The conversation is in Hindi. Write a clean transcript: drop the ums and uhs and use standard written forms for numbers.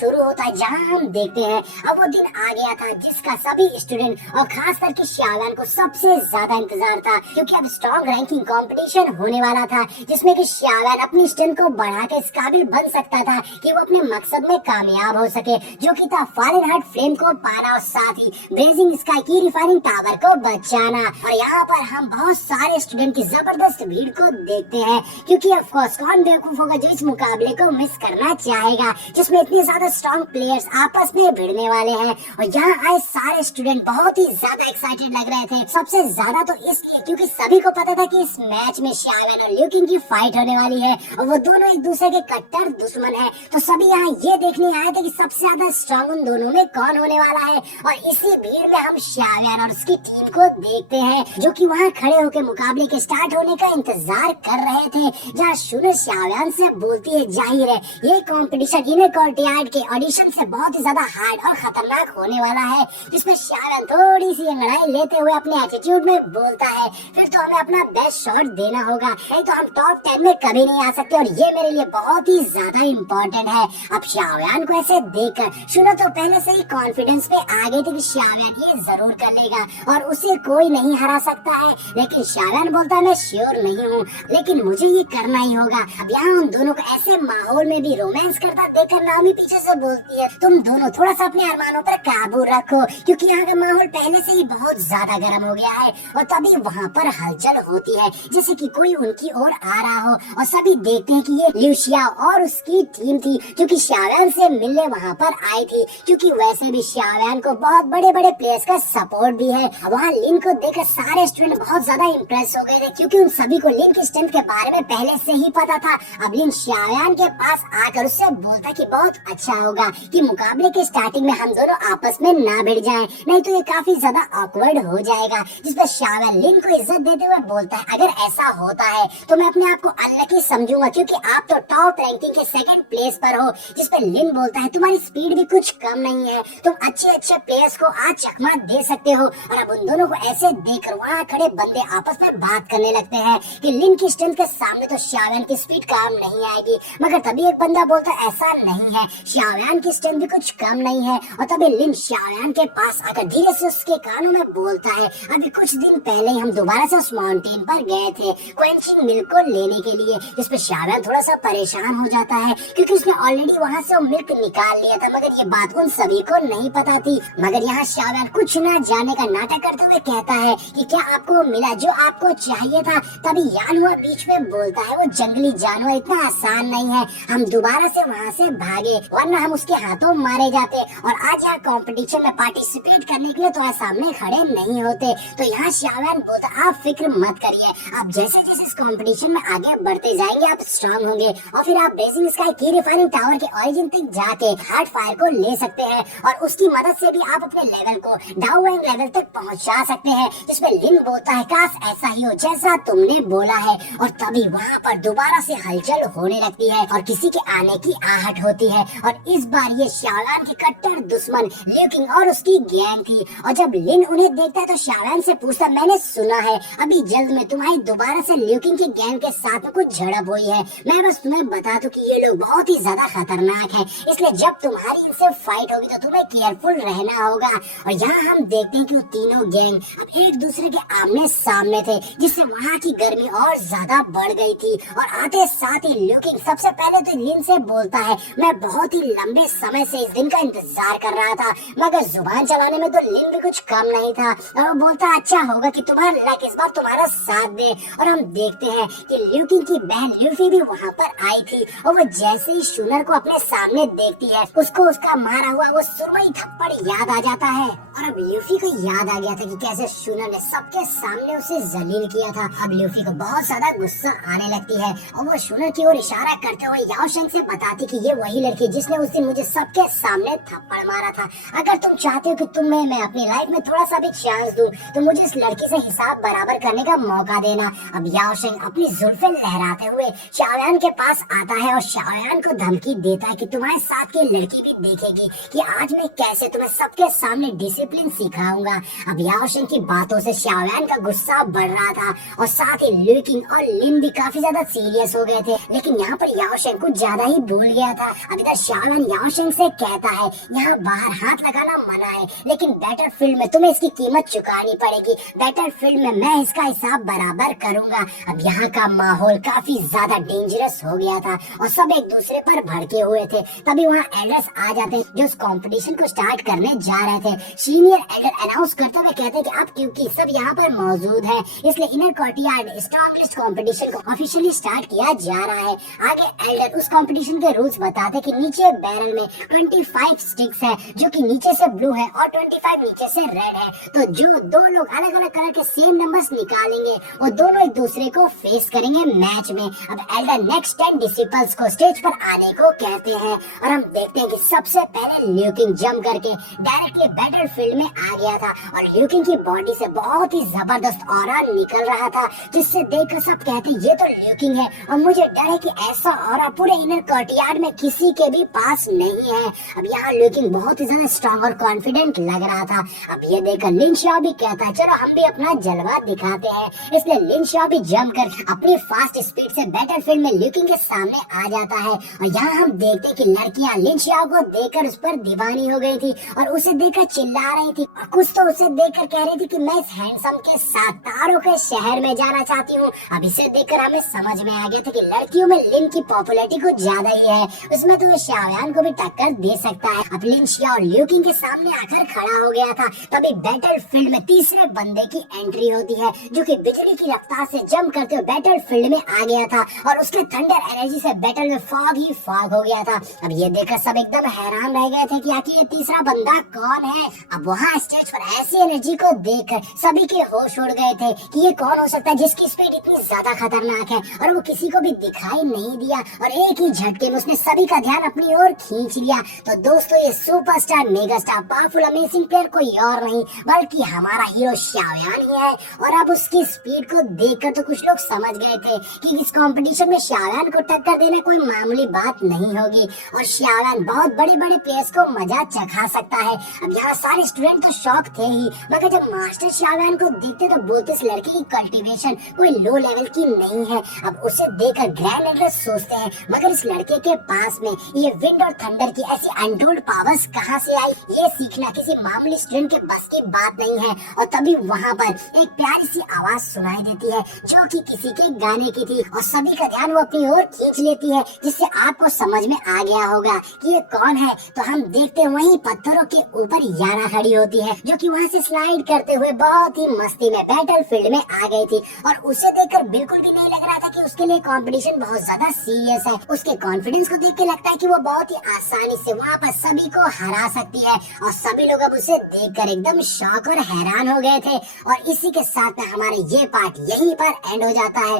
शुरू होता है जहाँ हम देखते हैं अब वो दिन आ गया था जिसका सभी स्टूडेंट और खास करके शायान को सबसे ज्यादा इंतजार था, क्योंकि अब स्ट्रॉन्ग रैंकिंग कंपटीशन होने वाला था जिसमें कि शायान अपनी स्ट्रेंथ को बढ़ा के इस काबिल बन सकता था कि वो अपने मकसद में कामयाब हो सके, जो कि था फ़ारेनहाइट फ्लेम को पाना और साथ ही ब्लेजिंग स्काई की रिफाइनिंग टावर को बचाना। और यहाँ पर हम बहुत सारे स्टूडेंट की जबरदस्त भीड़ को देखते हैं, क्योंकि ऑफ कोर्स कौन बेवकूफ होगा जो इस मुकाबले को मिस करना चाहेगा जिसमें इतने ज्यादा स्ट्रॉन्ग प्लेयर्स आपस में भिड़ने वाले हैं। और यहाँ आए सारे स्टूडेंट बहुत ही ज्यादा एक्साइटेड लग रहे थे, सबसे ज्यादा तो इसलिए क्योंकि सभी को पता था कि इस मैच में शायान और ल्यू किंग की फाइट होने वाली है और वो दोनों एक दूसरे के कट्टर दुश्मन है। तो सभी यहाँ ये देखने आए थे कि सबसे ज्यादा स्ट्रॉन्ग उन दोनों में कौन होने वाला है। और इसी भीड़ में हम शायान और उसकी टीम को देखते हैं जो कि वहाँ खड़े होकर मुकाबले के स्टार्ट होने का इंतजार कर रहे थे, जहाँ शुरू शायान से बोलती है जाहिर है ये कंपटीशन इनर कोर्टयार्ड के ऑडिशन से बहुत ही ज्यादा हार्ड और खतरनाक होने वाला है, जिसमें शायान थोड़ी सी अंगड़ाई लेते हुए अपने एटीट्यूड में बोलता है फिर तो हमें अपना बेस्ट शॉट देना होगा, नहीं तो हम टॉप 10 में कभी नहीं आ सकते और ये मेरे लिए बहुत ही ज्यादा इम्पोर्टेंट है। अब शायान को ऐसे देखकर शुरू तो पहले से ही कॉन्फिडेंस पे आ गई थी कि शायान ये जरूर कर लेगा और उसे कोई नहीं हरा सकता है, लेकिन शायान बोलता है मैं श्योर नहीं हूँ लेकिन मुझे ये करना ही होगा। अब यहाँ उन दोनों को ऐसे माहौल में भी रोमांस करता देखकर नामी पीछे से बोलती है तुम दोनों थोड़ा सा अपने अरमानों पर काबू रखो, क्योंकि यहाँ का माहौल पहले से ही बहुत ज्यादा गर्म हो गया है। और तभी वहाँ पर हलचल होती है जैसे कि कोई उनकी ओर आ रहा हो और सभी देखते हैं कि ये ल्यूशिया और उसकी टीम थी जो कि शायान से मिलने वहाँ पर आई थी, क्योंकि वैसे भी शायान को बहुत बड़े बड़े प्लेयर्स का सपोर्ट भी है। वहाँ लिन को देखकर सारे स्टूडेंट बहुत ज्यादा इम्प्रेस हो गए थे, क्योंकि उन सभी को लिन की स्ट्रेंथ के बारे में पहले से ही पता था। अब लिन शायान के पास आकर उससे बोलता कि बहुत अच्छा होगा कि मुकाबले के स्टार्टिंग में हम दोनों आपस में ना भिड़ जाएं, नहीं तो ये काफी ज्यादा ऑकवर्ड हो जाएगा। जिसपे शायान लिन को इज्जत देते हुए बोलता है अगर ऐसा होता है तो मैं अपने आप को अनलकी समझूंगा, क्योंकि आप तो टॉप रैंकिंग के सेकंड प्लेस पर हो। जिसपे लिन बोलता है तुम्हारी स्पीड भी कुछ कम नहीं है, तुम अच्छे प्लेयर्स को आज चकमा दे सकते हो। और अब उन दोनों को ऐसे देखकर वहाँ खड़े बंदे आपस में बात करने लगते हैं कि लिन की स्ट्रेंथ के सामने तो शायान की स्पीड काम नहीं आएगी, मगर तभी एक बंदा बोलता है ऐसा नहीं है, शायान की स्ट्रेंथ भी कुछ कम नहीं है। और तभी लिन शायान के पास आकर धीरे से उसके कानों में बोलता है अभी कुछ दिन पहले हम दोबारा से उस माउंटेन पर गए थे क्वेंचिंग मिल्क को लेने के लिए। जिसपे शायान थोड़ा सा परेशान हो जाता है क्योंकि उसने ऑलरेडी वहाँ से मिल्क निकाल लिया था, मगर ये बात उन सभी को नहीं पता थी। मगर यहाँ शायान कुछ ना जाने का नाटक करते हुए कहता है कि क्या आपको मिला जो आपको चाहिए था। तभी यान हुआ बीच में बोलता है वो जंगली जानवर इतना आसान नहीं है, हम दोबारा से वहाँ से भागे वरना हम उसके हाथों मारे जाते और आज यहाँ कंपटीशन में पार्टिसिपेट करने के लिए तो सामने खड़े नहीं होते। तो यहाँ शायान बोलता आप फिक्र मत करिए, आप जैसे जैसे इस कंपटीशन में आगे बढ़ते जाएंगे आप स्ट्रांग होंगे और फिर आप ब्लेजिंग स्काई की रिफाइनिंग टावर के ओरिजिन तक जाके हार्ड फायर को ले सकते हैं और उसकी मदद से भी आप अपने लेवल को डाउन लेवल तक पहुंचा सकते हैं। जिसमें लिन बोलता है काश ऐसा ही हो जैसा तुमने बोला है। और तभी वहाँ पर दोबारा से हलचल होने लगती है और किसी के आने की आहट होती है और इस बार ये शायान की कट्टर दुश्मन ल्यू किंग और उसकी गैंग थी। और जब लिन उन्हें देखता है तो शायान से पूछता मैंने सुना है अभी जल्द में तुम्हारी दोबारा से ल्यू किंग की गैंग के साथ में कुछ झड़प हुई है, मैं बस तुम्हें बता दूं कि ये लोग बहुत ही ज्यादा खतरनाक है, इसलिए जब तुम्हारी इनसे फाइट होगी तो तुम्हें केयरफुल रहना होगा। और यहाँ हम देखते हैं कि वो तीनों गैंग अब एक दूसरे के आमने सामने थे, जिससे वहाँ की गर्मी और ज्यादा बढ़ गई थी। और आते साथ ही ल्यू किंग सबसे पहले तो लिन से बोलता है मैं बहुत ही लंबे समय से इस दिन का इंतजार कर रहा था, मगर जुबान चलाने में तो लिन भी कुछ कम नहीं था। और वो बोलता अच्छा होगा कि तुम्हारा लक इस बार तुम्हारा साथ दे। और हम देखते हैं कि ल्यू किंग की बहन ल्यूफी भी वहाँ पर आई थी और वो जैसे ही शूनर को अपने सामने देखती है उसको उसका मारा हुआ वो सुरमई थप्पड़ याद आ जाता है। और अब ल्यूफी को याद आ गया था कि कैसे शूनर ने सबके सामने उसे जलील किया था। अब ल्यूफी को बहुत ज्यादा गुस्सा आने लगती है और वो शूनर की ओर इशारा करते हुए याओ शेंग से बताती कि ये वही लड़की जिसने उस दिन मुझे सबके सामने थप्पड़ मारा था, अगर तुम चाहते हो कि तुम्हें मैं अपनी लाइफ में थोड़ा सा भी चांस दूं तो मुझे इस लड़की से हिसाब बराबर करने का मौका देना। अब याओ शेंग अपनी जुल्फे लहराते हुए शाओयान के पास आता है और शाओयान को धमकी देता है कि तुम्हारे साथ की लड़की भी देखेगी कि आज मैं कैसे तुम्हें सबके सामने डिसिप्लिन सिखाऊंगा। अब याओ शेंग की बातों से शाओयान का गुस्सा बढ़ रहा था और साथ ही ल्यू किंग और लिन भी काफी ज्यादा सीरियस हो गए थे, लेकिन यहाँ पर याओ शेंग कुछ ज्यादा ही भूल गया था। अब इधर शाओयान शियावेन याओशिंग से कहता है यहाँ बाहर हाथ लगाना मना है, लेकिन बैटलफील्ड में तुम्हें इसकी कीमत चुकानी पड़ेगी। बैटलफील्ड में मैं इसका हिसाब बराबर करूंगा। अब यहाँ का माहौल काफी ज्यादा डेंजरस हो गया था और सब एक दूसरे पर भड़के हुए थे। तभी वहाँ एल्डर्स आ जाते हैं जो उस कंपटीशन को स्टार्ट करने जा रहे थे। सीनियर एल्डर अनाउंस करते हुए कहते हैं कि अब क्योंकि सब यहाँ पर मौजूद है, इसलिए inner courtyard strong list competition को ऑफिशियली स्टार्ट किया जा रहा है। आगे एल्डर उस कंपटीशन के रूल्स बताते हैं कि नीचे बैरल में 25 स्टिक्स है जो कि नीचे से ब्लू है और 25 नीचे से रेड है। तो जो दो लोग अलग अलग कलर के सेम नंबर्स निकालेंगे वो दोनों एक दूसरे को फेस करेंगे मैच में। अब एल्डर नेक्स्ट 10 डिसिपल्स को स्टेज पर आने को कहते हैं और हम देखते हैं कि सबसे पहले ल्यू किंग जंप करके डायरेक्टली बैटलफील्ड में आ गया था और ल्यू किंग की बॉडी से बहुत ही जबरदस्त ऑरा निकल रहा था, जिससे देखकर सब कहते ये तो ल्यू किंग है। और मुझे डर है कि ऐसा ऑरा पूरे इनर कोर्टयार्ड में किसी के भी पास नहीं है। अब यहाँ ल्यू किंग बहुत ही ज्यादा स्ट्रॉन्ग और कॉन्फिडेंट लग रहा था। अब ये देखकर लिन शाओ भी कहता है चलो हम भी अपना जलवा दिखाते हैं। इसलिए लिन शाओ भी जंप कर अपनी फास्ट स्पीड से बैटलफील्ड में ल्यू किंग के सामने आ जाता है और यहाँ हम देखते हैं कि लड़कियां लिन शाओ को देखकर उस पर दीवानी हो गई थी और उसे देखकर चिल्ला रही थी और कुछ तो उसे देखकर कह रही थी कि मैं इस हैंडसम के साथ तारों के शहर में जाना चाहती हूँ। अब इसे देखकर हमें समझ में आ गया था कि लड़कियों में लिन की पॉपुलैरिटी कुछ ज्यादा ही है, उसमें तो शाओयान को भी टक्कर दे सकता है। अब लिन शाओ ल्यू किंग के सामने आकर खड़ा हो गया था। तभी बैटलफील्ड में तीसरे बंदे की एंट्री होती है जो कि बिजली की रफ्तार से जंप करते हुए बैटलफील्ड में आ गया था और उसके थंडर एनर्जी से बैटल में फॉग ही फॉग हो गया था। अब ये देखकर सब एकदम हैरान रह गए थे कि आखिर ये तीसरा बंदा कौन है। अब वहाँ स्टेज पर ऐसी एनर्जी को देखकर सभी के होश उड़ गए थे कि ये कौन हो सकता है जिसकी स्पीड इतनी ज्यादा खतरनाक है, और वो किसी को भी दिखाई नहीं दिया और एक ही झटके में उसने सभी का ध्यान अपनी ओर खींच लिया। तो दोस्तों ये superstar megastar powerful amazing player कोई और नहीं बल्कि हमारा हीरो शाओयान ही है। और अब उसकी स्पीड को देखकर तो कुछ लोग समझ गए थे कि इस कंपटीशन में शाओयान को टक्कर देना कोई मामूली बात नहीं होगी और शाओयान बहुत बड़े बड़े प्लेयर्स को मजा चखा सकता है। अब यहाँ सारे स्टूडेंट तो शौक थे ही, मगर जब मास्टर शाओयान को देखते तो बोलते इस लड़के की कल्टीवेशन कोई लो लेवल की नहीं है। अब उसे देखकर ग्रैंड एल्डर सोचते हैं मगर इस लड़के के पास में ये विंड और थंडर की ऐसी अनटोल्ड पावर्स कहाँ से आई, ये सीखना किसी मामूली स्टूडेंट के बस की बात नहीं है। और तभी वहाँ पर एक प्यारी सी आवाज सुनाई देती है जो कि किसी के गाने की थी और सभी का ध्यान वो अपनी ओर खींच लेती है, जिससे आपको समझ में आ गया होगा कि ये कौन है। तो हम देखते वहीं पत्थरों के ऊपर यारा खड़ी होती है जो कि वहाँ से स्लाइड करते हुए बहुत ही मस्ती में बैटलफील्ड में आ गई थी और उसे देखकर बिल्कुल भी नहीं लग रहा था कि उसके लिए कंपटीशन बहुत ज्यादा सीरियस है। उसके कॉन्फिडेंस को देख के लगता है कि वो बहुत ही आसानी से वहाँ पर सभी को हरा सकती है और सभी लोग अब उसे देखकर एकदम शॉक और हैरान हो गए थे। और इसी के साथ में हमारे ये पार्ट यहीं पर एंड हो जाता है।